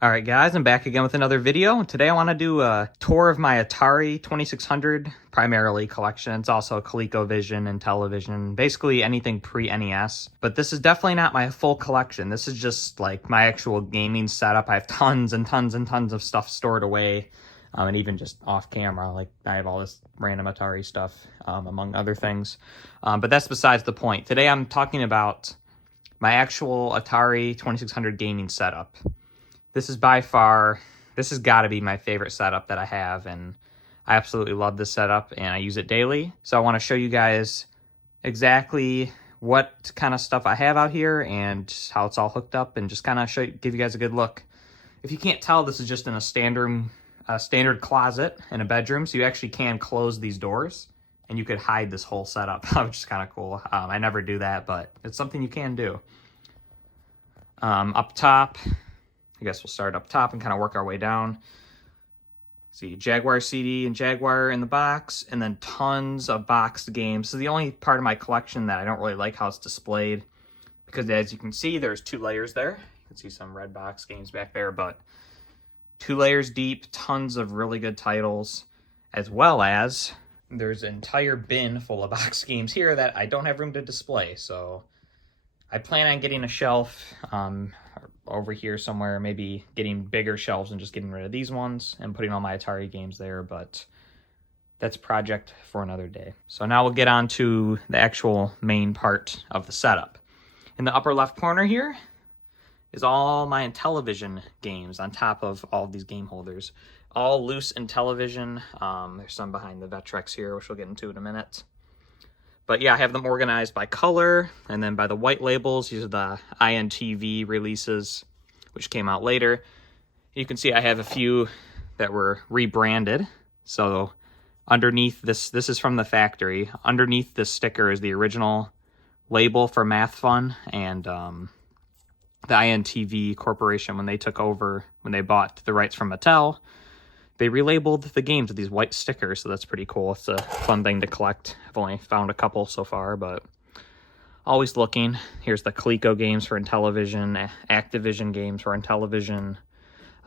Alright guys, I'm back again with another video. Today I want to do a tour of my Atari 2600 primarily collection. It's also ColecoVision, Intellivision, basically anything pre-NES. But this is definitely not my full collection. This is just like my actual gaming setup. I have tons and tons and tons of stuff stored away. And even just off camera, like I have all this random Atari stuff, among other things. But that's besides the point. Today I'm talking about my actual Atari 2600 gaming setup. This is by far, this has got to be my favorite setup that I have, and I absolutely love this setup, and I use it daily. So I want to show you guys exactly what kind of stuff I have out here and how it's all hooked up, and just kind of give you guys a good look. If you can't tell, this is just in a standard closet in a bedroom, so you actually can close these doors, and you could hide this whole setup, which is kind of cool. I never do that, but it's something you can do. Up top, I guess we'll start up top and kind of work our way down. See, Jaguar CD and Jaguar in the box, and then tons of boxed games. This is the only part of my collection that I don't really like how it's displayed, because as you can see, there's 2 layers there. You can see some red box games back there, but 2 layers deep, tons of really good titles, as well as there's an entire bin full of box games here that I don't have room to display, so I plan on getting a shelf over here somewhere, maybe getting bigger shelves and just getting rid of these ones and putting all my Atari games there, but that's a project for another day. So now we'll get on to the actual main part of the setup. In the upper left corner here is all my Intellivision games on top of all of these game holders. All loose Intellivision. There's some behind the Vectrex here, which we'll get into in a minute. But yeah, I have them organized by color, and then by the white labels. These are the INTV releases, which came out later. You can see I have a few that were rebranded. So underneath this is from the factory. Underneath this sticker is the original label for Math Fun, and the INTV Corporation, when they took over, when they bought the rights from Mattel, they relabeled the games with these white stickers, so that's pretty cool. It's a fun thing to collect. I've only found a couple so far, but always looking. Here's the Coleco games for Intellivision, Activision games for Intellivision,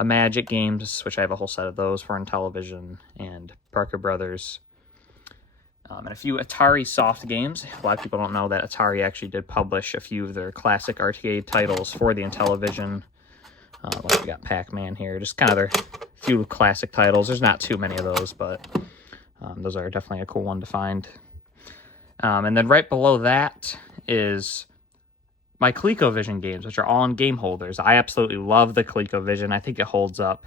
Magic games, which I have a whole set of those for Intellivision, and Parker Brothers, and a few Atari soft games. A lot of people don't know that Atari actually did publish a few of their classic arcade titles for the Intellivision. Like we got Pac-Man here, just kind of their few classic titles. There's not too many of those, but those are definitely a cool one to find. And then right below that is my ColecoVision games, which are all in game holders. I absolutely love the ColecoVision. I think it holds up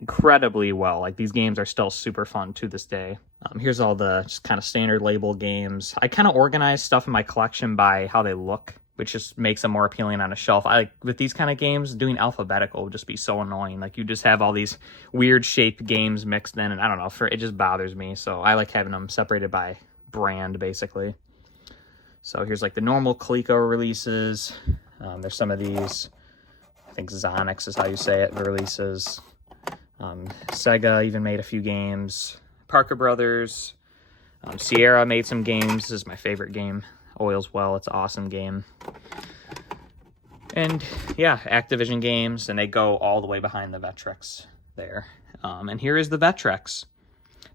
incredibly well. Like, these games are still super fun to this day. Here's all the just kind of standard label games. I kind of organize stuff in my collection by how they look, which just makes them more appealing on a shelf. With these kind of games, doing alphabetical would just be so annoying. Like, you just have all these weird shaped games mixed in, and I don't know, it just bothers me. So I like having them separated by brand, basically. So here's like the normal Coleco releases. There's some of these, I think Zonix is how you say it, the releases. Sega even made a few games. Parker Brothers. Sierra made some games. This is my favorite game. Oil's Well, it's an awesome game. And yeah, Activision games, and they go all the way behind the Vectrex there. And here is the Vectrex.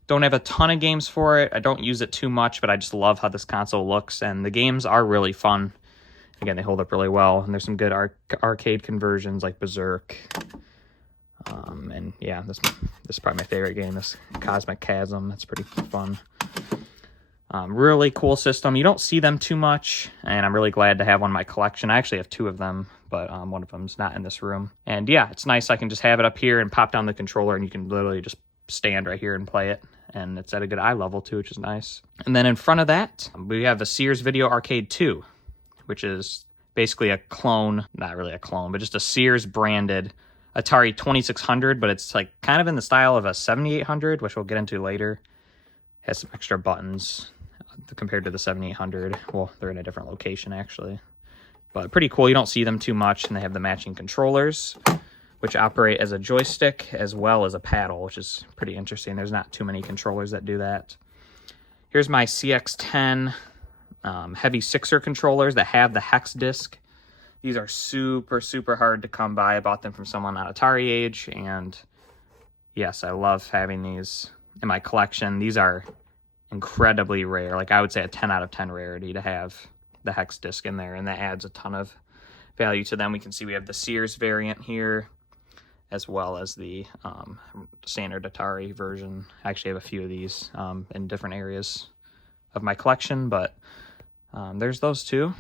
Don't have a ton of games for it. I don't use it too much, but I just love how this console looks, and the games are really fun. Again, they hold up really well, and there's some good arcade conversions like Berserk. And yeah, this is probably my favorite game, this Cosmic Chasm. That's pretty fun. Really cool system. You don't see them too much, and I'm really glad to have one in my collection. I actually have 2 of them, but one of them's not in this room. And yeah, it's nice. I can just have it up here and pop down the controller, and you can literally just stand right here and play it. And it's at a good eye level too, which is nice. And then in front of that, we have the Sears Video Arcade 2, which is basically a clone, not really a clone, but just a Sears branded Atari 2600, but it's like kind of in the style of a 7800, which we'll get into later. Has some extra buttons compared to the 7800. Well, they're in a different location actually, but pretty cool. You don't see them too much, and they have the matching controllers, which operate as a joystick as well as a paddle, which is pretty interesting. There's not too many controllers that do that. Here's my CX-10 heavy 6er controllers that have the hex disc These are super, super hard to come by. I bought them from someone at Atari age, and yes, I love having these in my collection. These are incredibly rare. Like, I would say a 10 out of 10 rarity to have the hex disc in there, and that adds a ton of value to them. We can see we have the Sears variant here, as well as the standard Atari version. I actually have a few of these in different areas of my collection, but there's those two.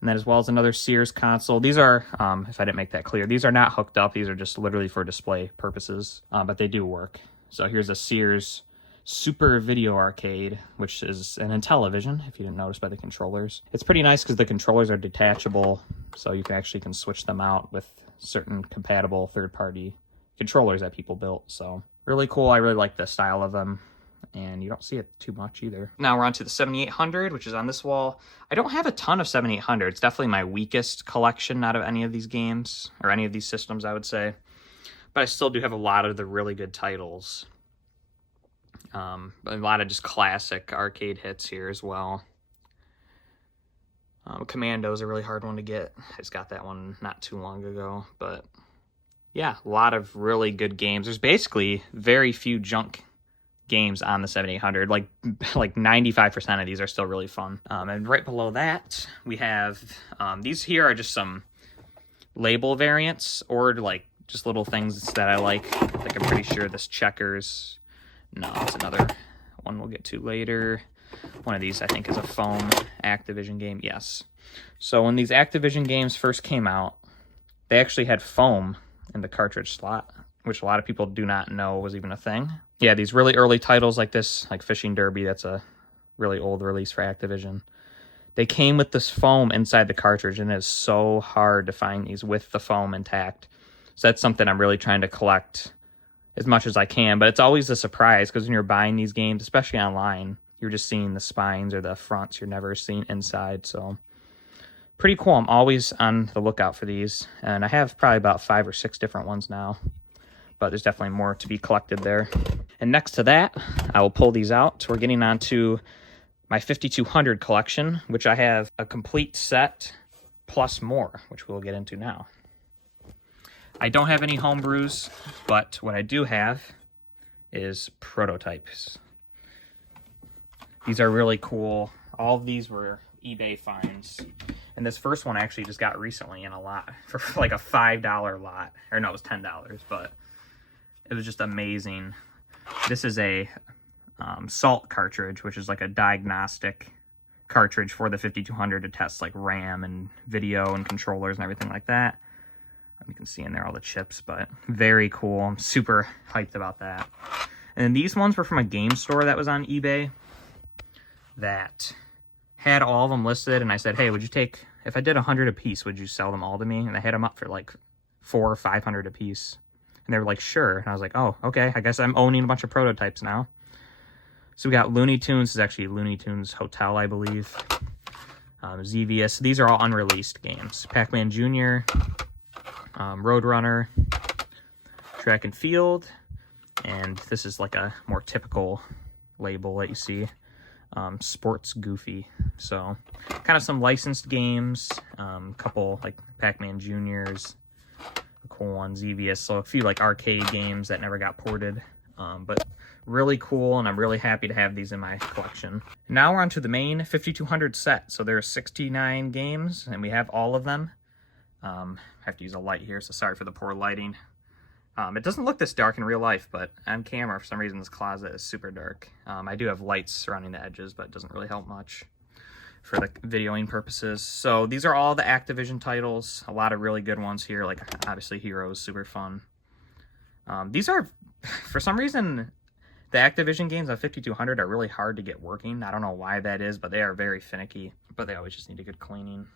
And then as well as another Sears console. These are, if I didn't make that clear, these are not hooked up. These are just literally for display purposes, but they do work. So here's a Sears Super Video Arcade, which is an Intellivision, if you didn't notice by the controllers. It's pretty nice because the controllers are detachable, so you can switch them out with certain compatible third-party controllers that people built. So really cool. I really like the style of them, and you don't see it too much either. Now we're on to the 7800, which is on this wall. I don't have a ton of 7800. It's definitely my weakest collection out of any of these games, or any of these systems, I would say. But I still do have a lot of the really good titles. A lot of just classic arcade hits here as well. Commando is a really hard one to get. I just got that one not too long ago. But yeah, a lot of really good games. There's basically very few junk games on the 7800. Like 95% of these are still really fun. And right below that, we have these here are just some label variants, or like just little things that I like. Like, I'm pretty sure this Checkers. No, it's another one we'll get to later. One of these, I think, is a foam Activision game. Yes. So when these Activision games first came out, they actually had foam in the cartridge slot, which a lot of people do not know was even a thing. Yeah, these really early titles like this, like Fishing Derby, that's a really old release for Activision. They came with this foam inside the cartridge, and it is so hard to find these with the foam intact. So that's something I'm really trying to collect as much as I can, but it's always a surprise because when you're buying these games, especially online, you're just seeing the spines or the fronts. You're never seeing inside, so pretty cool. I'm always on the lookout for these, and I have probably about 5 or 6 different ones now, but there's definitely more to be collected there. And next to that, I will pull these out. So we're getting on to my 5200 collection, which I have a complete set plus more, which we'll get into now. I don't have any homebrews, but what I do have is prototypes. These are really cool. All of these were eBay finds. And this first one I actually just got recently in a lot for like a $5 lot. Or no, it was $10, but it was just amazing. This is a SALT cartridge, which is like a diagnostic cartridge for the 5200 to test like RAM and video and controllers and everything like that. You can see in there all the chips, but very cool. I'm super hyped about that. And these ones were from a game store that was on eBay that had all of them listed. And I said, hey, would you take, if I did 100 a piece, would you sell them all to me? And I had them up for like $400 or $500 a piece. And they were like, sure. And I was like, oh, okay. I guess I'm owning a bunch of prototypes now. So we got Looney Tunes. This is actually Looney Tunes Hotel, I believe. ZVS. These are all unreleased games. Pac-Man Jr., Roadrunner, Track and Field, and this is like a more typical label that you see, Sports Goofy. So kind of some licensed games, a couple like Pac-Man Juniors, a cool one, ZVS, so a few like arcade games that never got ported, but really cool, and I'm really happy to have these in my collection. Now we're on to the main 5200 set. So there are 69 games, and we have all of them. I have to use a light here, so sorry for the poor lighting. It doesn't look this dark in real life, but on camera, for some reason, this closet is super dark. I do have lights surrounding the edges, but it doesn't really help much for the videoing purposes. So these are all the Activision titles. A lot of really good ones here, like obviously Heroes, super fun. These are, for some reason, the Activision games on 5200 are really hard to get working. I don't know why that is, but they are very finicky, but they always just need a good cleaning.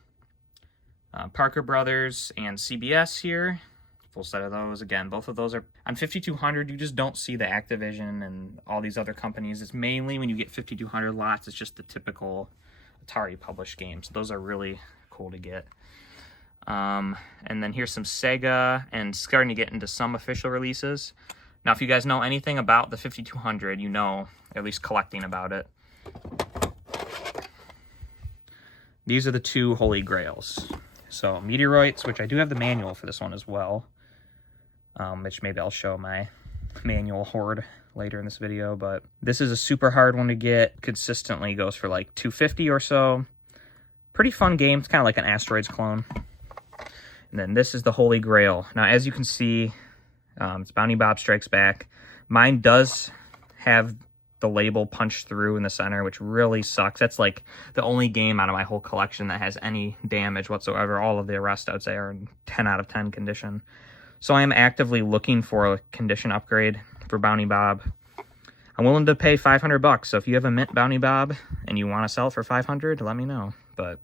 Parker Brothers and CBS here, full set of those. Again, both of those are on 5200. You just don't see the Activision and all these other companies. It's mainly when you get 5200 lots, it's just the typical Atari published games. Those are really cool to get. And then here's some Sega, and starting to get into some official releases. Now, if you guys know anything about the 5200, you know, at least collecting about it. These are the two holy grails. So Meteoroids, which I do have the manual for this one as well, which maybe I'll show my manual hoard later in this video, but this is a super hard one to get. Consistently goes for like $250 or so. Pretty fun game. It's kind of like an Asteroids clone. And then this is the Holy Grail. Now, as you can see, it's Bounty Bob Strikes Back. Mine does have the label punched through in the center, which really sucks. That's like the only game out of my whole collection that has any damage whatsoever. All of the rest, I would say, are in 10 out of 10 condition. So I am actively looking for a condition upgrade for Bounty Bob. I'm willing to pay $500. So if you have a mint Bounty Bob and you want to sell it for $500, let me know. But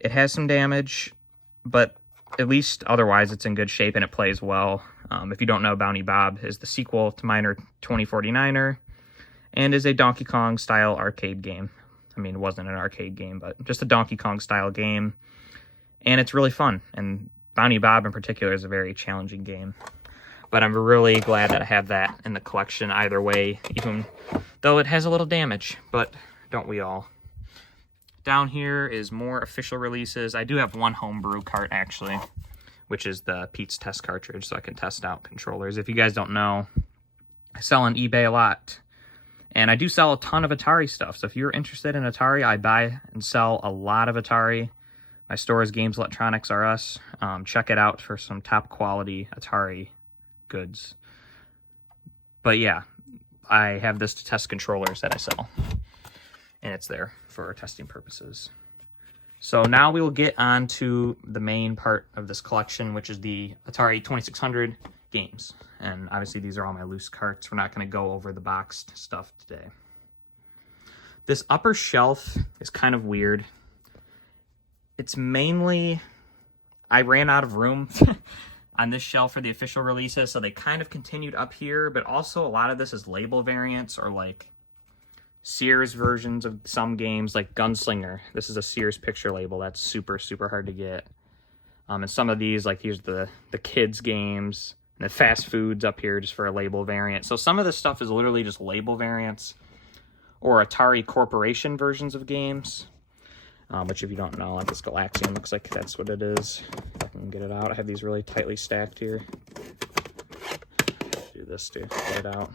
it has some damage, but at least otherwise it's in good shape and it plays well. If you don't know, Bounty Bob is the sequel to Miner 2049er and is a Donkey Kong style arcade game. I mean, it wasn't an arcade game, but just a Donkey Kong style game. And it's really fun. And Bounty Bob in particular is a very challenging game. But I'm really glad that I have that in the collection either way, even though it has a little damage, but don't we all? Down here is more official releases. I do have one homebrew cart, actually, which is the Pete's test cartridge, so I can test out controllers. If you guys don't know, I sell on eBay a lot, and I do sell a ton of Atari stuff. So if you're interested in Atari, I buy and sell a lot of Atari. My store is Games Electronics R Us. Check it out for some top quality Atari goods. But yeah, I have this to test controllers that I sell, and it's there for testing purposes. So now we will get on to the main part of this collection, which is the Atari 2600 games. And obviously these are all my loose carts. We're not going to go over the boxed stuff today. This upper shelf is kind of weird. It's mainly, I ran out of room on this shelf for the official releases, so they kind of continued up here, but also a lot of this is label variants or like Sears versions of some games, like Gunslinger. This is a Sears picture label. That's super, super hard to get. And some of these, like here's the kids games, and the fast foods up here just for a label variant. So some of this stuff is literally just label variants or Atari Corporation versions of games. Which if you don't know, like this Galaxian looks like that's what it is. If I can get it out. I have these really tightly stacked here. Do this to get it out.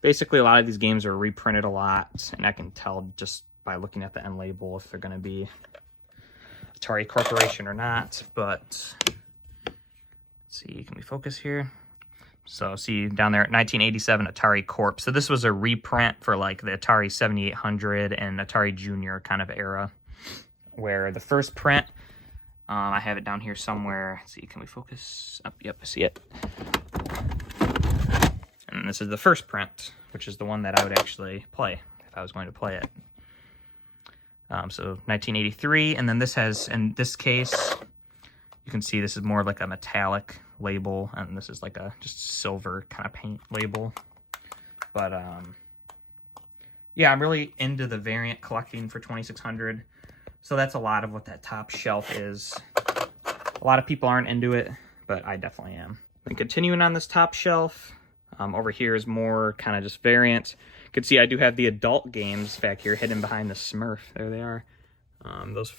Basically, a lot of these games are reprinted a lot, and I can tell just by looking at the end label if they're going to be Atari Corporation or not. But let's see, can we focus here? So see down there, 1987 Atari Corp. So this was a reprint for like the Atari 7800 and Atari Junior kind of era, where the first print, I have it down here somewhere. Let's see, can we focus up? Yep, I see it. And this is the first print, which is the one that I would actually play if I was going to play it. So 1983, and then this has, in this case, you can see this is more like a metallic label, and this is like a just silver kind of paint label. But yeah, I'm really into the variant collecting for 2600. So that's a lot of what that top shelf is. A lot of people aren't into it, but I definitely am. And continuing on this top shelf, over here is more kind of just variant. You can see I do have the adult games back here hidden behind the Smurf. There they are. Those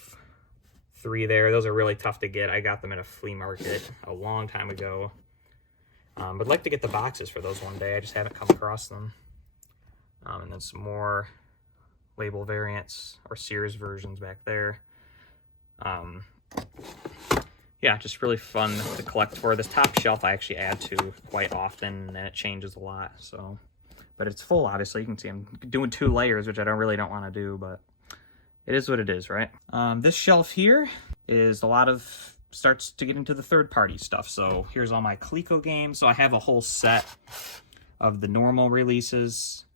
three there, those are really tough to get. I got them at a flea market a long time ago. But I'd like to get the boxes for those one day. I just haven't come across them. And then some more label variants or Sears versions back there. Yeah, just really fun to collect for. This top shelf I actually add to quite often, and it changes a lot. So, but it's full, obviously. You can see I'm doing 2 layers, which I really don't want to do, but it is what it is, right? This shelf here is a lot of, starts to get into the third-party stuff. So here's all my Coleco games. So I have a whole set of the normal releases.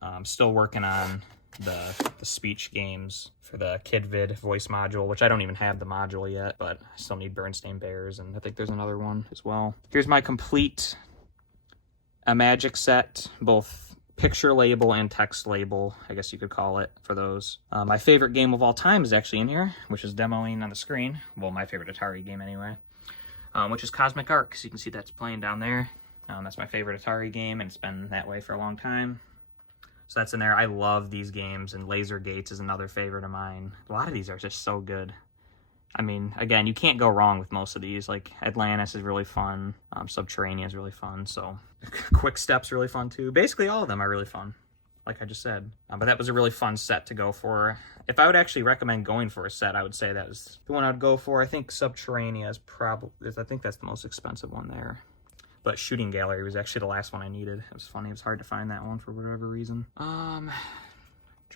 I'm still working on the speech games for the KidVid voice module, which I don't even have the module yet, but I still need Bernstein Bears, and I think there's another one as well. Here's my complete Magic set, both picture label and text label, I guess you could call it, for those. My favorite game of all time is actually in here, which is demoing on the screen. Well, my favorite Atari game anyway, which is Cosmic Arc. So you can see that's playing down there. That's my favorite Atari game, and it's been that way for a long time. So that's in there. I love these games, and Laser Gates is another favorite of mine. A lot of these are just so good. I mean, again, you can't go wrong with most of these. Like, Atlantis is really fun. Subterranea is really fun. So, Quick Step's really fun, too. Basically, all of them are really fun, like I just said. But that was a really fun set to go for. If I would actually recommend going for a set, I would say that was the one I'd go for. I think Subterranea is probably, I think that's the most expensive one there. But Shooting Gallery was actually the last one I needed. It was funny. It was hard to find that one for whatever reason. Try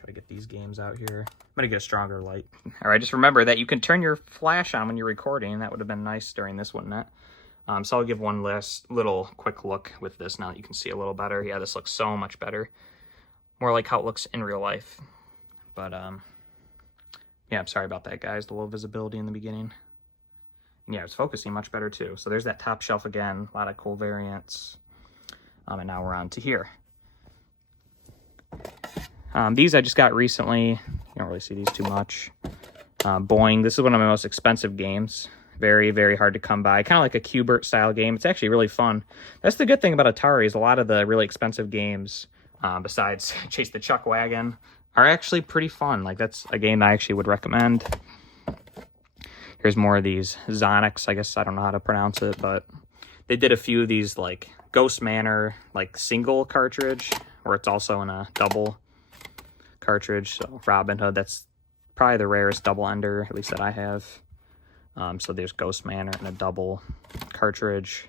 to get these games out here. I'm gonna get a stronger light. All right, just remember that you can turn your flash on when you're recording. That would have been nice during this, wouldn't it? So I'll give one last little quick look with this now that you can see a little better. Yeah, this looks so much better. More like how it looks in real life. But, yeah, I'm sorry about that, guys. The low visibility in the beginning. And yeah, it's focusing much better too. So there's that top shelf again, a lot of cool variants. And now we're on to here. These I just got recently. You don't really see these too much. Boing, this is one of my most expensive games. Very, very hard to come by. Kind of like a Q*bert style game. It's actually really fun. That's the good thing about Atari is a lot of the really expensive games, besides Chase the Chuck Wagon, are actually pretty fun. Like, that's a game I actually would recommend. Here's more of these Zonics. I guess I don't know how to pronounce it, but they did a few of these, like Ghost Manor, like single cartridge, where it's also in a double cartridge. So Robin Hood, that's probably the rarest double ender, at least that I have. So there's Ghost Manor in a double cartridge.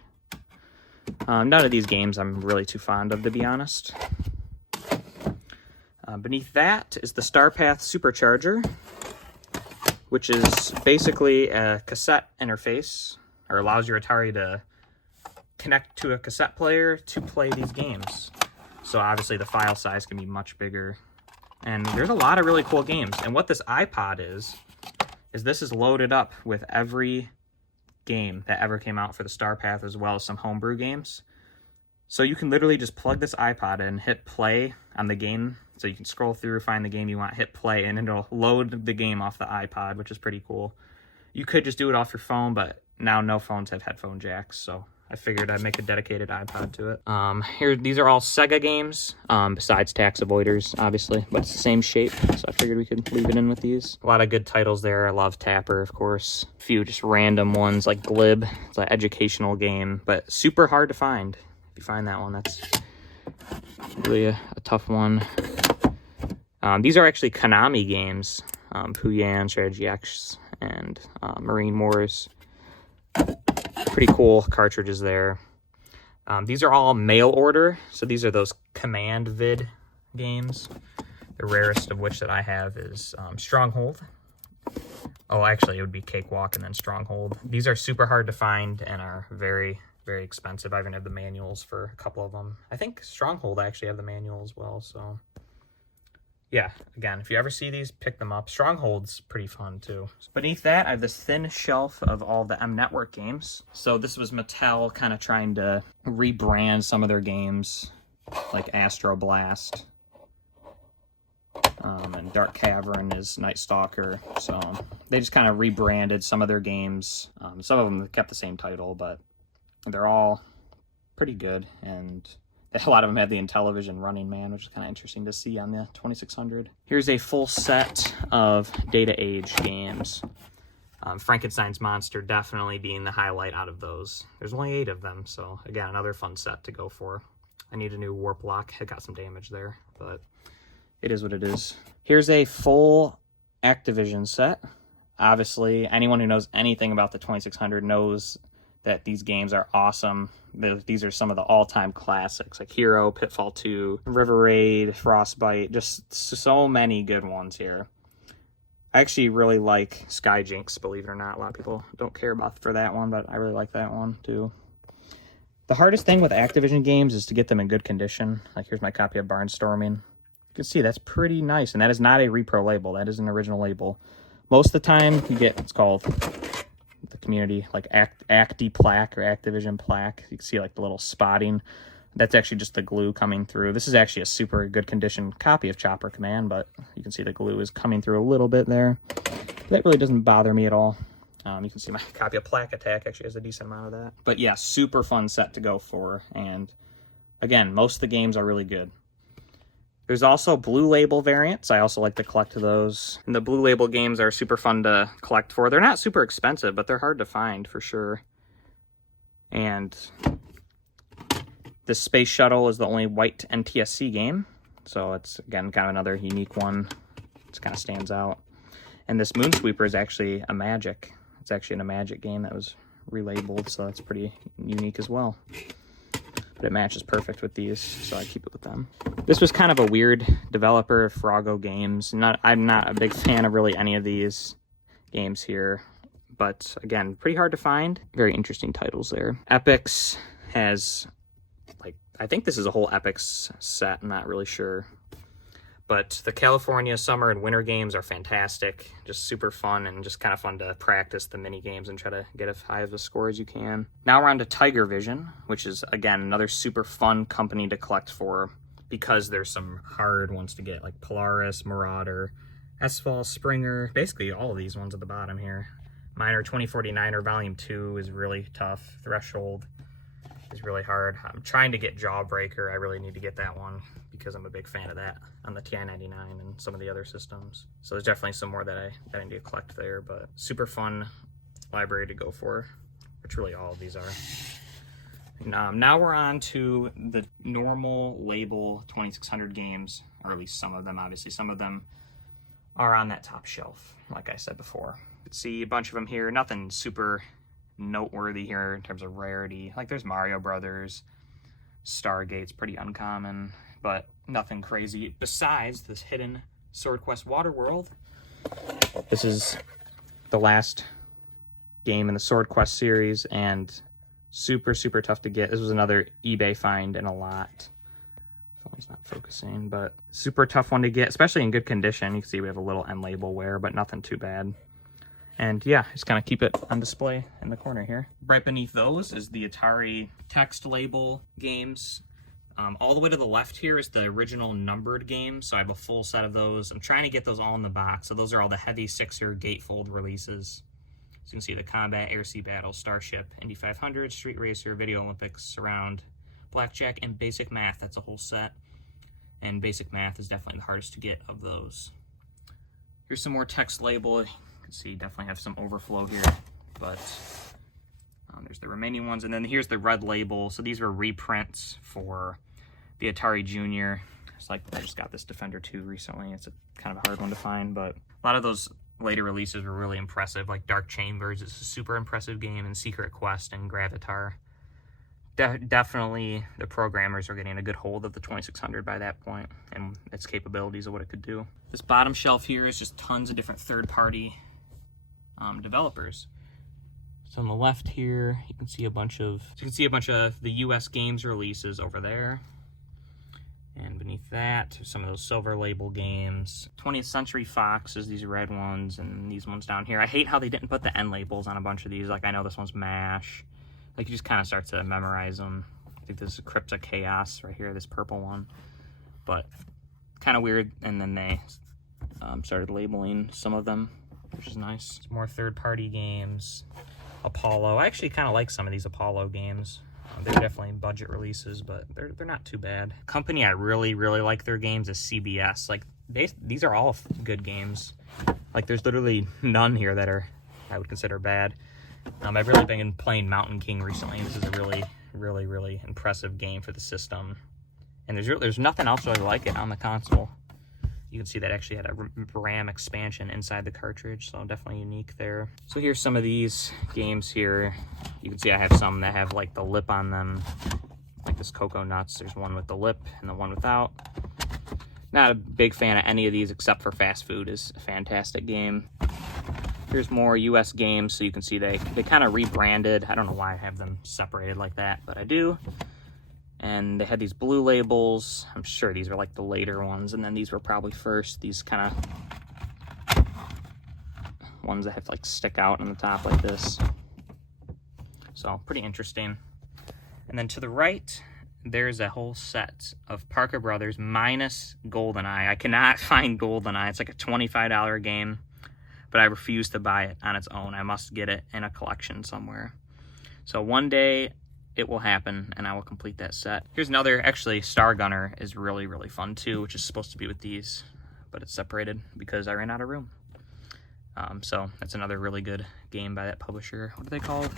None of these games I'm really too fond of, to be honest. Beneath that is the Starpath Supercharger, which is basically a cassette interface, or allows your Atari to connect to a cassette player to play these games. So obviously the file size can be much bigger. And there's a lot of really cool games. And what this iPod is this is loaded up with every game that ever came out for the Starpath, as well as some homebrew games. So you can literally just plug this iPod in, hit play on the game. So you can scroll through, find the game you want, hit play, and it'll load the game off the iPod, which is pretty cool. You could just do it off your phone, but now no phones have headphone jacks, so I figured I'd make a dedicated iPod to it. These are all Sega games, besides Tax Avoiders, obviously, but it's the same shape, so I figured we could leave it in with these. A lot of good titles there. I love Tapper, of course. A few just random ones, like Glib. It's an educational game, but super hard to find. If you find that one, that's really a tough one. These are actually Konami games. Puyan, Strategy X, and Marine Wars. Pretty cool cartridges there. These are all mail order, so these are those Command Vid games. The rarest of which that I have is Stronghold. Oh, actually, it would be Cakewalk and then Stronghold. These are super hard to find and are very, very expensive. I even have the manuals for a couple of them. I think Stronghold I actually have the manual as well, so yeah, again, if you ever see these, pick them up. Stronghold's pretty fun, too. Beneath that, I have this thin shelf of all the M Network games. So this was Mattel kind of trying to rebrand some of their games, like Astro Blast. And Dark Cavern is Night Stalker. So they just kind of rebranded some of their games. Some of them kept the same title, but they're all pretty good. And a lot of them have the Intellivision Running Man, which is kind of interesting to see on the 2600. Here's a full set of Data Age games. Frankenstein's Monster definitely being the highlight out of those. There's only 8 of them, so again, another fun set to go for. I need a new warp lock. It got some damage there, but it is what it is. Here's a full Activision set. Obviously, anyone who knows anything about the 2600 knows that these games are awesome. These are some of the all-time classics, like Hero, Pitfall 2, River Raid, Frostbite, just so many good ones here. I actually really like Sky Jinx, believe it or not. A lot of people don't care about for that one, but I really like that one too. The hardest thing with Activision games is to get them in good condition. Like, here's my copy of Barnstorming. You can see that's pretty nice, and that is not a repro label. That is an original label. Most of the time, you get, it's called the community, like Acti plaque or Activision plaque. You can see like the little spotting. That's actually just the glue coming through. This is actually a super good condition copy of Chopper Command, but you can see the glue is coming through a little bit there. That really doesn't bother me at all. You can see my copy of Plaque Attack actually has a decent amount of that. But yeah, super fun set to go for. And again, most of the games are really good. There's also Blue Label variants. I also like to collect those. And the Blue Label games are super fun to collect for. They're not super expensive, but they're hard to find for sure. And this Space Shuttle is the only white NTSC game. So it's, again, kind of another unique one. It kind of stands out. And this Moonsweeper is actually a Magic. It's actually in a Magic game that was relabeled, so that's pretty unique as well. But it matches perfect with these, so I keep it with them. This was kind of a weird developer, Froggo Games. I'm not a big fan of really any of these games here, but again, pretty hard to find. Very interesting titles there. Epics has, like, I think this is a whole Epics set, I'm not really sure. But the California summer and winter games are fantastic, just super fun and just kind of fun to practice the mini games and try to get as high of a score as you can. Now we're on to ColecoVision, which is, again, another super fun company to collect for because there's some hard ones to get, like Polaris, Marauder, S-Fall, Springer, basically all of these ones at the bottom here. Miner 2049er Volume 2 is really tough. Threshold is really hard. I'm trying to get Jawbreaker. I really need to get that one because I'm a big fan of that on the TI-99 and some of the other systems. So there's definitely some more that I need to collect there, but super fun library to go for, which really all of these are. Now we're on to the normal label 2600 games, or at least some of them, obviously. Some of them are on that top shelf, like I said before. You can see a bunch of them here. Nothing super noteworthy here in terms of rarity. Like there's Mario Brothers, Stargate's pretty uncommon, but nothing crazy besides this hidden Sword Quest Waterworld. This is the last game in the Sword Quest series and super, super tough to get. This was another eBay find in a lot. Phone's not focusing, but super tough one to get, especially in good condition. You can see we have a little end label wear, but nothing too bad. And yeah, just kind of keep it on display in the corner here. Right beneath those is the Atari text label games. All the way to the left here is the original numbered games, so I have a full set of those. I'm trying to get those all in the box, so those are all the heavy sixer gatefold releases. So you can see the Combat, Air Sea Battle, Starship, Indy 500, Street Racer, Video Olympics, Surround, Blackjack, and Basic Math. That's a whole set, and Basic Math is definitely the hardest to get of those. Here's some more text label. You can see definitely have some overflow here, but there's the remaining ones. And then here's the red label. So these were reprints for the Atari Junior. It's like I just got this Defender 2 recently. It's a kind of a hard one to find, but a lot of those later releases were really impressive. Like Dark Chambers is a super impressive game, and Secret Quest and Gravitar. Definitely the programmers are getting a good hold of the 2600 by that point and its capabilities of what it could do. This bottom shelf here is just tons of different third-party developers. So on the left here, you can see a bunch of the US games releases over there. And beneath that, some of those silver label games. 20th Century Fox is these red ones, and these ones down here. I hate how they didn't put the end labels on a bunch of these. Like I know this one's MASH. Like you just kind of start to memorize them. I think this is Crypta Chaos right here, this purple one. But kind of weird. And then they started labeling some of them, which is nice. Some more third-party games. Apollo. I actually kind of like some of these Apollo games. They're definitely budget releases, but they're not too bad. Company I really, really like their games is CBS. Like these are all good games. Like there's literally none here that are I would consider bad. I've really been playing Mountain King recently. This is a really, really, really impressive game for the system. And there's nothing else really like it on the console. You can see that actually had a RAM expansion inside the cartridge, so definitely unique there. So here's some of these games here. You can see I have some that have like the lip on them, like this Cocoa Nuts. There's one with the lip and the one without. Not a big fan of any of these except for Fast Food is a fantastic game. Here's more US games, so you can see they kind of rebranded. I don't know why I have them separated like that, but I do. And they had these blue labels. I'm sure these are like the later ones, and then these were probably first. These kind of ones that have to like stick out on the top like this. So pretty interesting. And then to the right, there's a whole set of Parker Brothers minus GoldenEye. I cannot find GoldenEye. It's like a $25 game, but I refuse to buy it on its own. I must get it in a collection somewhere. So one day it will happen, and I will complete that set. Here's another, actually, Star Gunner is really, really fun too, which is supposed to be with these, but it's separated because I ran out of room. So that's another really good game by that publisher. What are they called?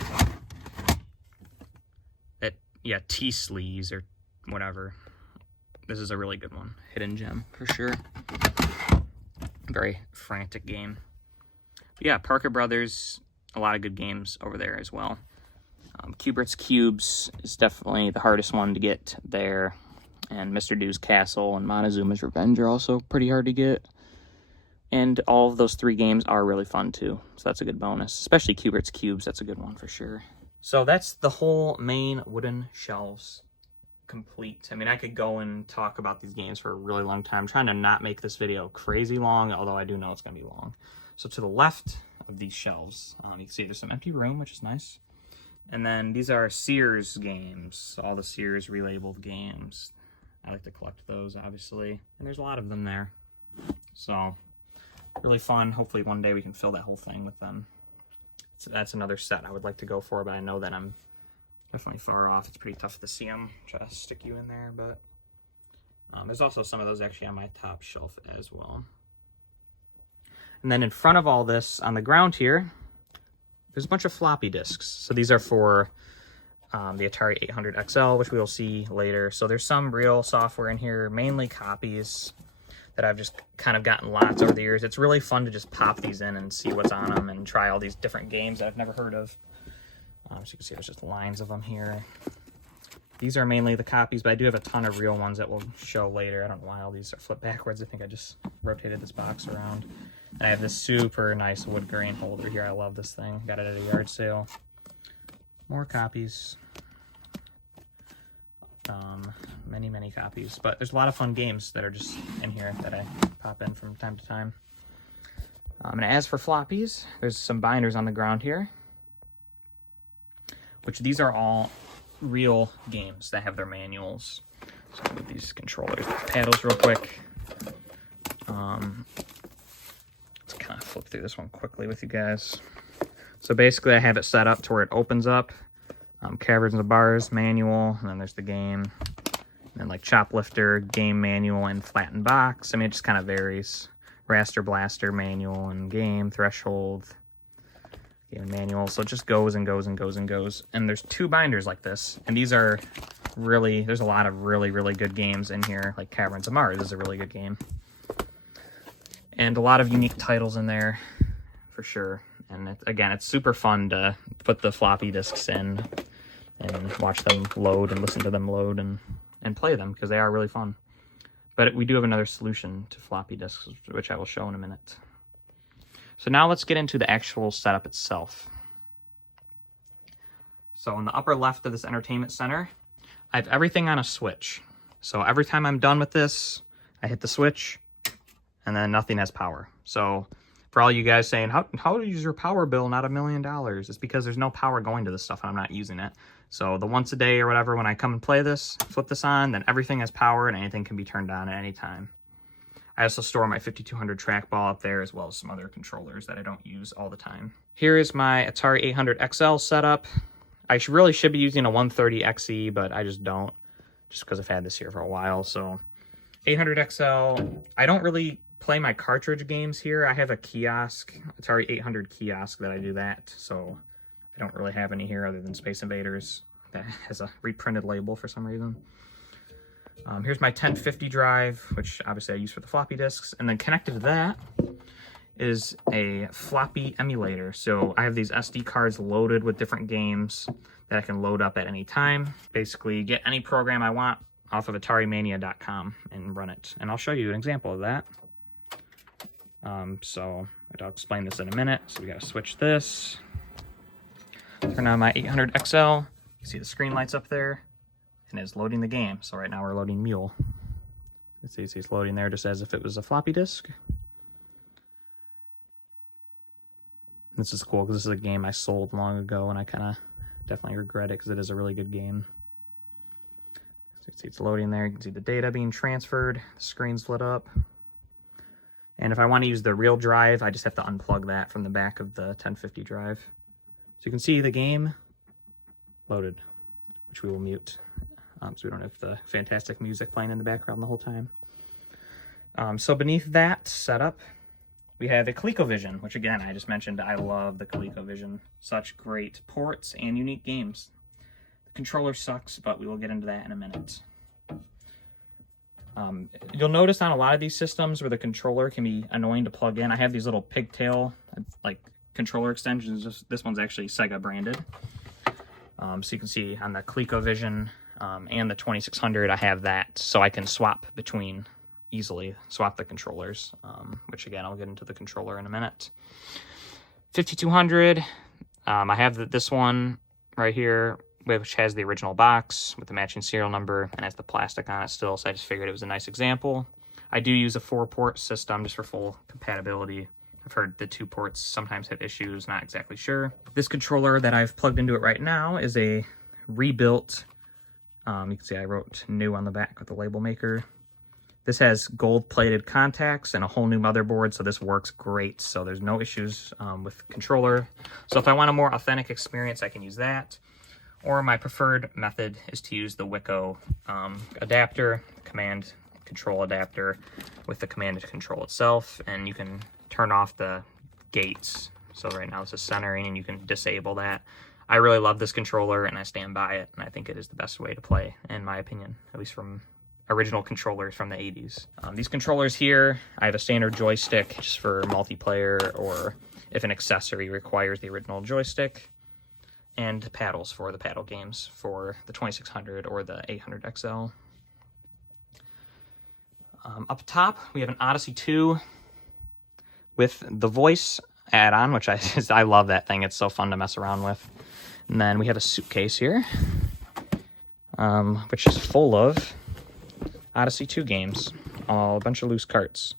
Yeah, T-Sleeves or whatever. This is a really good one. Hidden gem, for sure. Very frantic game. But yeah, Parker Brothers, a lot of good games over there as well. Kubert's Cubes is definitely the hardest one to get there. And Mr. Do's Castle and Montezuma's Revenge are also pretty hard to get. And all of those 3 games are really fun too. So that's a good bonus. Especially Kubert's Cubes, that's a good one for sure. So that's the whole main wooden shelves complete. I mean, I could go and talk about these games for a really long time. I'm trying to not make this video crazy long, although I do know it's going to be long. So to the left of these shelves, you can see there's some empty room, which is nice. And then these are Sears games, all the Sears relabeled games. I like to collect those, obviously. And there's a lot of them there. So, really fun. Hopefully one day we can fill that whole thing with them. So that's another set I would like to go for, but I know that I'm definitely far off. It's pretty tough to see them. Try to stick you in there, but there's also some of those actually on my top shelf as well. And then in front of all this, on the ground here, there's a bunch of floppy disks. So these are for the Atari 800 XL, which we will see later. So there's some real software in here, mainly copies that I've just kind of gotten lots over the years. It's really fun to just pop these in and see what's on them and try all these different games that I've never heard of. So you can see there's just lines of them here. These are mainly the copies, but I do have a ton of real ones that we'll show later. I don't know why all these are flipped backwards. I think I just rotated this box around. And I have this super nice wood grain holder here. I love this thing. Got it at a yard sale. More copies. Many copies. But there's a lot of fun games that are just in here that I pop in from time to time. And as for floppies, there's some binders on the ground here, which these are all real games that have their manuals. So I'll move these controllers, paddles real quick. Let's kind of flip through this one quickly with you guys. So basically I have it set up to where it opens up. Caverns and the bars, manual, and then there's the game. And then like Choplifter, game manual, and flattened box. I mean, it just kind of varies. Raster Blaster, manual, and game, threshold, game and manual. So it just goes and goes and goes and goes. And there's 2 binders like this. And these are really, there's a lot of really, really good games in here. Like Caverns of Mars is a really good game. And a lot of unique titles in there, for sure. And again, it's super fun to put the floppy disks in and watch them load and listen to them load and play them, because they are really fun. But we do have another solution to floppy disks, which I will show in a minute. So now let's get into the actual setup itself. So in the upper left of this entertainment center, I have everything on a switch. So every time I'm done with this, I hit the switch, and then nothing has power. So for all you guys saying, how is your power bill not $1 million? It's because there's no power going to this stuff and I'm not using it. So the once a day or whatever, when I come and play this, flip this on, then everything has power and anything can be turned on at any time. I also store my 5200 trackball up there, as well as some other controllers that I don't use all the time. Here is my Atari 800 XL setup. I really should be using a 130 XE, but I just don't, just because I've had this here for a while. So 800 XL, I don't really play my cartridge games here. I have a kiosk, Atari 800 kiosk, that I do that. So I don't really have any here other than Space Invaders that has a reprinted label for some reason. Here's my 1050 drive, which obviously I use for the floppy disks. And then connected to that is a floppy emulator. So I have these SD cards loaded with different games that I can load up at any time. Basically get any program I want off of AtariMania.com and run it. And I'll show you an example of that. So I'll explain this in a minute. So we gotta switch this. Turn on my 800 XL. You see the screen lights up there, and it's loading the game. So right now we're loading Mule. You see it's loading there just as if it was a floppy disk. This is cool because this is a game I sold long ago, and I kind of definitely regret it because it is a really good game. So you see it's loading there. You can see the data being transferred. The screen's lit up. And if I want to use the real drive, I just have to unplug that from the back of the 1050 drive. So you can see the game loaded. which we will mute so we don't have the fantastic music playing in the background the whole time. So beneath that setup, we have a ColecoVision, which again, I just mentioned, I love the ColecoVision. Such great ports and unique games. The controller sucks, but we will get into that in a minute. You'll notice on a lot of these systems where the controller can be annoying to plug in, I have these little pigtail, like, controller extensions. This one's actually Sega branded. So you can see on the ColecoVision and the 2600, I have that, so I can swap between easily, swap the controllers, which again, I'll get into the controller in a minute. 5200, I have this one right here, which has the original box with the matching serial number and has the plastic on it still, so I just figured it was a nice example. I do use a 4-port system just for full compatibility. I've heard the 2 ports sometimes have issues, not exactly sure. This controller that I've plugged into it right now is a rebuilt, you can see I wrote new on the back with the label maker. This has gold-plated contacts and a whole new motherboard, so this works great. So there's no issues with the controller. So if I want a more authentic experience, I can use that. Or my preferred method is to use the Wiko adapter, command control adapter with the command control itself, and you can turn off the gates. So right now this is centering, and you can disable that. I really love this controller, and I stand by it, and I think it is the best way to play, in my opinion, at least from original controllers from the 80s. These controllers here, I have a standard joystick just for multiplayer, or if an accessory requires the original joystick, and paddles for the paddle games for the 2600 or the 800 XL. Up top, we have an Odyssey 2 with the voice add-on, which I love that thing. It's so fun to mess around with. And then we have a suitcase here, which is full of Odyssey 2 games, a bunch of loose carts.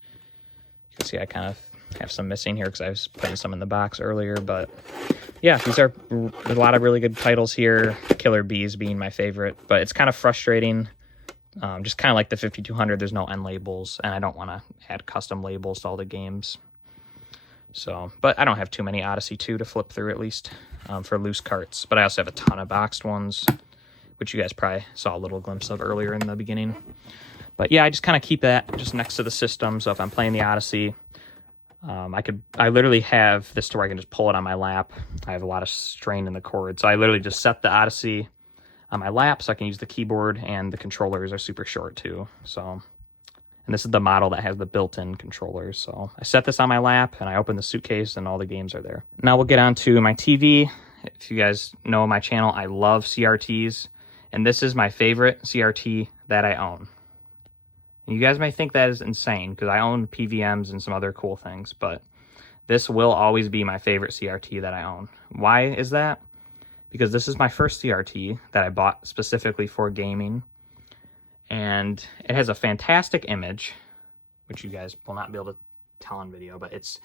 You can see I kind of have some missing here because I was putting some in the box earlier, but yeah, these are a lot of really good titles here, Killer Bees being my favorite, but it's kind of frustrating. Just kind of like the 5200, there's no end labels, and I don't want to add custom labels to all the games. So, but I don't have too many Odyssey 2 to flip through, at least, for loose carts. But I also have a ton of boxed ones, which you guys probably saw a little glimpse of earlier in the beginning. But yeah, I just kind of keep that just next to the system, so if I'm playing the Odyssey, I literally have this to where I can just pull it on my lap. I have a lot of strain in the cord, so I literally just set the Odyssey on my lap so I can use the keyboard, and the controllers are super short too. So, and this is the model that has the built-in controllers. So I set this on my lap and I open the suitcase and all the games are there. Now we'll get on to my TV. If you guys know my channel, I love CRTs, and this is my favorite CRT that I own. And you guys may think that is insane because I own PVMs and some other cool things, but this will always be my favorite CRT that I own. Why is that? Because this is my first CRT that I bought specifically for gaming, and it has a fantastic image, which you guys will not be able to tell on video, but it's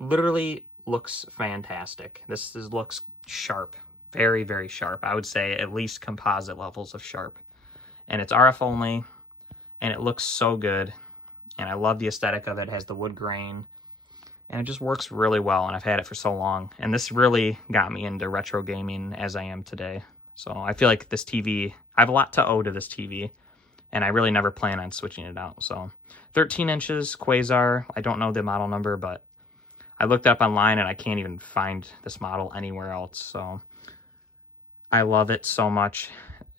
literally looks fantastic. This looks sharp, very, very sharp. I would say at least composite levels of sharp, and it's RF only, and it looks so good, and I love the aesthetic of it. It has the wood grain, and it just works really well, and I've had it for so long. And this really got me into retro gaming as I am today. So I feel like this TV, I have a lot to owe to this TV, and I really never plan on switching it out. So 13 inches, Quasar, I don't know the model number, but I looked up online and I can't even find this model anywhere else. So I love it so much.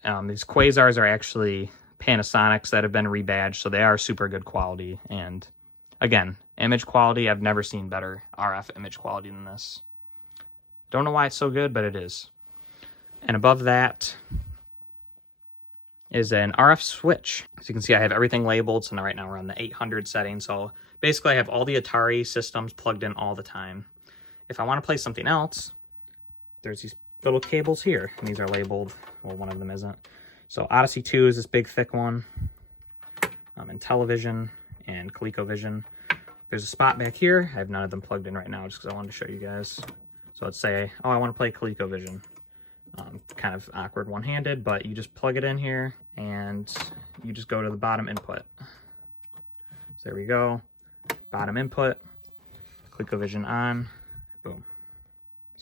These Quasars are actually Panasonics that have been rebadged, so they are super good quality. And again, image quality, I've never seen better RF image quality than this. Don't know why it's so good, but it is. And above that is an RF switch. As you can see, I have everything labeled, so now right now we're on the 800 setting. So basically I have all the Atari systems plugged in all the time. If I want to play something else, there's these little cables here, and these are labeled. Well, one of them isn't. So Odyssey 2 is this big thick one. Intellivision and ColecoVision. There's a spot back here. I have none of them plugged in right now just because I wanted to show you guys. So let's say, oh, I want to play ColecoVision. Kind of awkward one-handed, but you just plug it in here and you just go to the bottom input. So there we go. Bottom input, ColecoVision on, boom.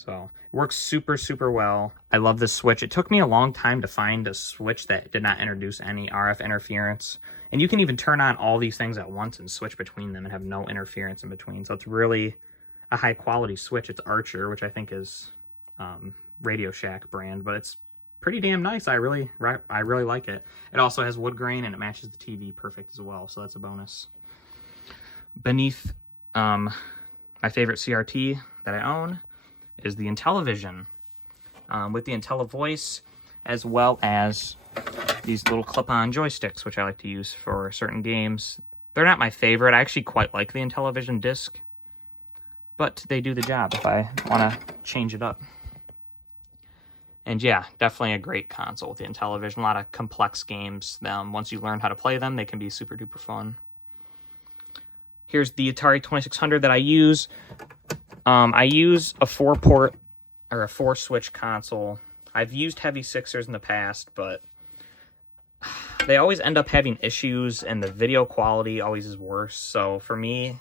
So it works super, super well. I love this switch. It took me a long time to find a switch that did not introduce any RF interference. And you can even turn on all these things at once and switch between them and have no interference in between. So it's really a high quality switch. It's Archer, which I think is Radio Shack brand, but it's pretty damn nice. I really like it. It also has wood grain and it matches the TV perfect as well. So that's a bonus. Beneath my favorite CRT that I own is the Intellivision with the IntelliVoice, as well as these little clip-on joysticks, which I like to use for certain games. They're not my favorite. I actually quite like the Intellivision disc, but they do the job if I want to change it up. And yeah, definitely a great console with the Intellivision. A lot of complex games. Once you learn how to play them, they can be super duper fun. Here's the Atari 2600 that I use. I use a 4-port or a 4-switch console. I've used Heavy Sixers in the past, but they always end up having issues and the video quality always is worse. So for me,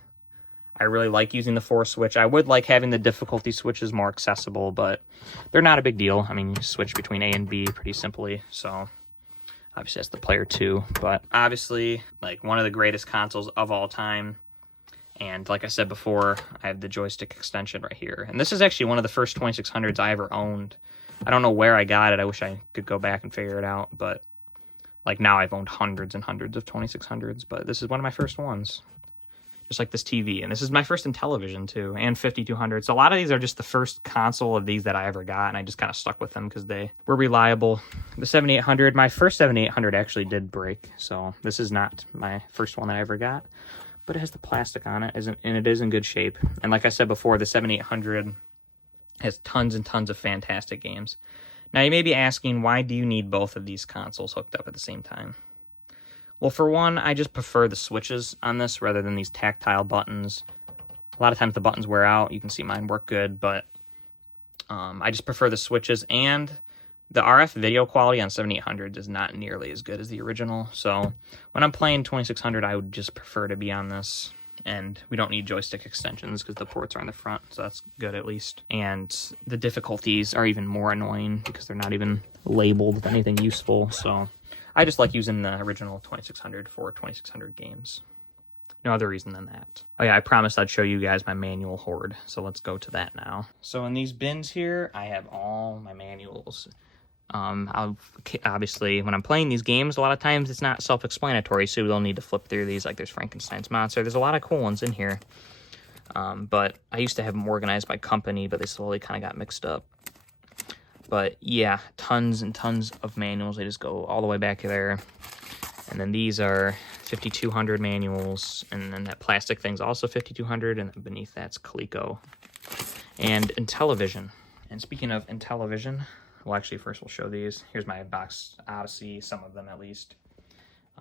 I really like using the 4-switch. I would like having the difficulty switches more accessible, but they're not a big deal. I mean, you switch between A and B pretty simply. So obviously that's the player 2, but obviously like one of the greatest consoles of all time. And like I said before, I have the joystick extension right here. And this is actually one of the first 2600s I ever owned. I don't know where I got it. I wish I could go back and figure it out. But like now I've owned hundreds and hundreds of 2600s. But this is one of my first ones. Just like this TV. And this is my first Intellivision too. And 5200. So a lot of these are just the first console of these that I ever got. And I just kind of stuck with them because they were reliable. The 7800, my first 7800 actually did break. So this is not my first one that I ever got. But it has the plastic on it, and it is in good shape. And like I said before, the 7800 has tons and tons of fantastic games. Now, you may be asking, why do you need both of these consoles hooked up at the same time? Well, for one, I just prefer the switches on this rather than these tactile buttons. A lot of times the buttons wear out. You can see mine work good, but I just prefer the switches. And the RF video quality on 7800s is not nearly as good as the original. So when I'm playing 2600, I would just prefer to be on this. And we don't need joystick extensions because the ports are on the front. So that's good at least. And the difficulties are even more annoying because they're not even labeled with anything useful. So I just like using the original 2600 for 2600 games. No other reason than that. Oh yeah, I promised I'd show you guys my manual hoard. So let's go to that now. So in these bins here, I have all my manuals. Obviously, when I'm playing these games, a lot of times it's not self-explanatory, so we'll need to flip through these. Like there's Frankenstein's Monster. There's a lot of cool ones in here. But I used to have them organized by company, but they slowly kind of got mixed up. But yeah, tons and tons of manuals. They just go all the way back there. And then these are 5200 manuals, and then that plastic thing's also 5200, and then beneath that's Coleco and Intellivision. And speaking of Intellivision, well, actually, first we'll show these. Here's my box Odyssey, some of them at least.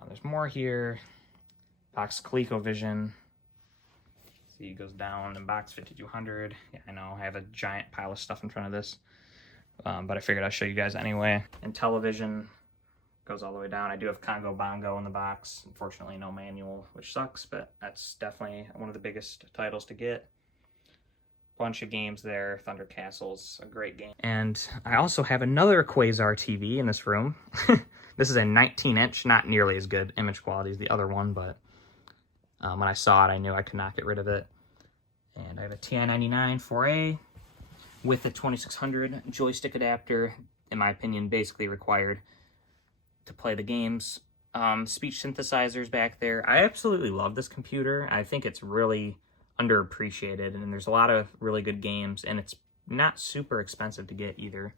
There's more here. Box ColecoVision. See, it goes down in box 5200. Yeah, I know, I have a giant pile of stuff in front of this. But I figured I'd show you guys anyway. Intellivision goes all the way down. I do have Congo Bongo in the box. Unfortunately, no manual, which sucks, but that's definitely one of the biggest titles to get. Bunch of games there. Thunder Castle's a great game. And I also have another Quasar TV in this room. This is a 19-inch, not nearly as good image quality as the other one, but when I saw it, I knew I could not get rid of it. And I have a TI-99 4A with a 2600 joystick adapter, in my opinion, basically required to play the games. Speech synthesizers back there. I absolutely love this computer. I think it's really underappreciated, and there's a lot of really good games, and it's not super expensive to get either.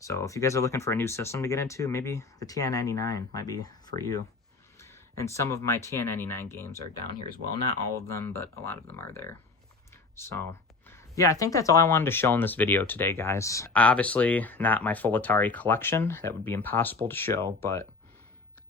So if you guys are looking for a new system to get into, maybe the TI-99 might be for you. And some of my TI-99 games are down here as well. Not all of them, but a lot of them are there. So yeah, I think that's all I wanted to show in this video today, guys. Obviously not my full Atari collection. That would be impossible to show, but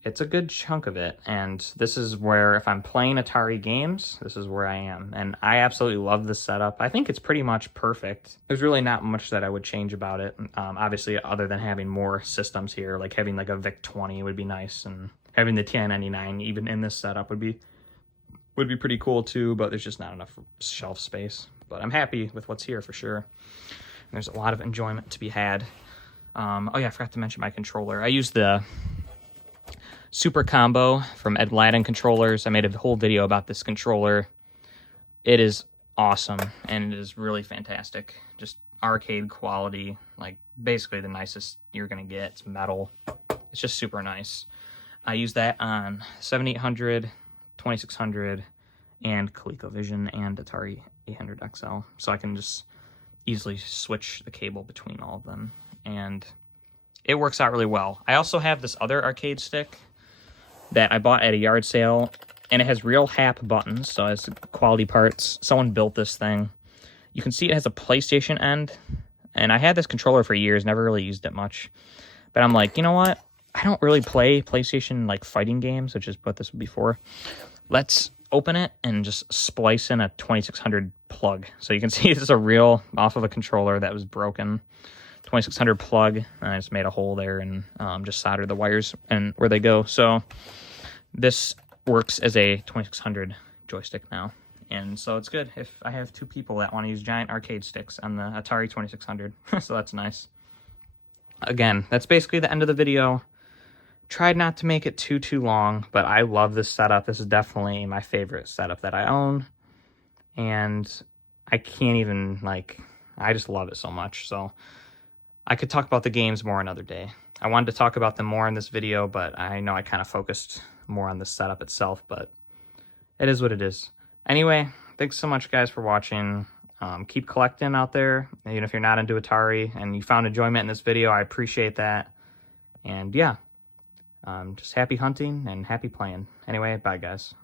it's a good chunk of it, and this is where, if I'm playing Atari games, this is where I am, and I absolutely love this setup. I think it's pretty much perfect. There's really not much that I would change about it, obviously, other than having more systems here, like having like a VIC-20 would be nice, and having the TI-99 even in this setup would be pretty cool tol too, but there's just not enough shelf space. But I'm happy with what's here for sure. There's a lot of enjoyment to be had. Oh yeah, I forgot to mention my controller. I used the Super Combo from Ed Ladden controllers. I made a whole video about this controller. It is awesome, and it is really fantastic. Just arcade quality, like basically the nicest you're gonna get. It's metal. It's just super nice. I use that on 7800, 2600, and ColecoVision and Atari 800 XL. So I can just easily switch the cable between all of them, and it works out really well. I also have this other arcade stick that I bought at a yard sale, and it has real HAP buttons, so it's quality parts. Someone built this thing. You can see it has a PlayStation end, and I had this controller for years, never really used it much. But I'm like, you know what? I don't really play PlayStation like fighting games, which is what this would be for. Let's open it and just splice in a 2600 plug. So you can see this is a real, off of a controller that was broken, 2600 plug. And I just made a hole there and just soldered the wires and where they go. So this works as a 2600 joystick now. And so it's good if I have two people that want to use giant arcade sticks on the Atari 2600. So that's nice. Again, that's basically the end of the video. Tried not to make it too long, but I love this setup. This is definitely my favorite setup that I own. And I can't even, like, I just love it so much. So I could talk about the games more another day. I wanted to talk about them more in this video, but I know I kind of focused more on the setup itself, but it is what it is. Anyway, thanks so much, guys, for watching. Keep collecting out there, even if you're not into Atari and you found enjoyment in this video. I appreciate that. And yeah. Just happy hunting and happy playing. Anyway, bye guys.